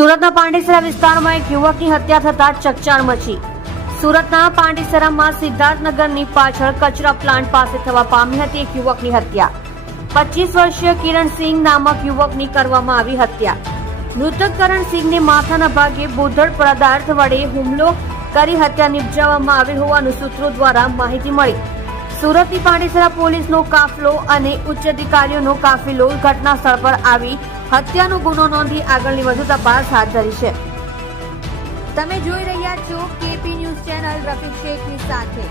સુરતના પાંડેસરા વિસ્તારમાં એક યુવકની હત્યા થતા ચકચાર મચી. સુરતના પાંડેસરામાં સિદ્ધાર્થનગરની પાછળ કચરા પ્લાન્ટ પાસે થવા પામી હતી એક યુવકની હત્યા. 25 વર્ષીય કિરણસિંહ નામક યુવકની કરવામાં આવી હત્યા. મૃતક કરણસિંહને માથાના ભાગે બોધડ પદાર્થ વડે હુમલો કરી હત્યા નિપજાવવામાં આવી હોવાનું સૂત્રો દ્વારા માહિતી મળી. સુરતની પાંડેસરા પોલીસનો કાફલો અને ઉચ્ચ અધિકારીઓનો કાફિલો ઘટના સ્થળ પર આવી હત્યાનો ગુનો નોંધી આગળની વધુ તપાસ હાથ ધરી છે. તમે જોઈ રહ્યા છો કેપી ન્યૂઝ ચેનલ રફીક શેખની સાથે.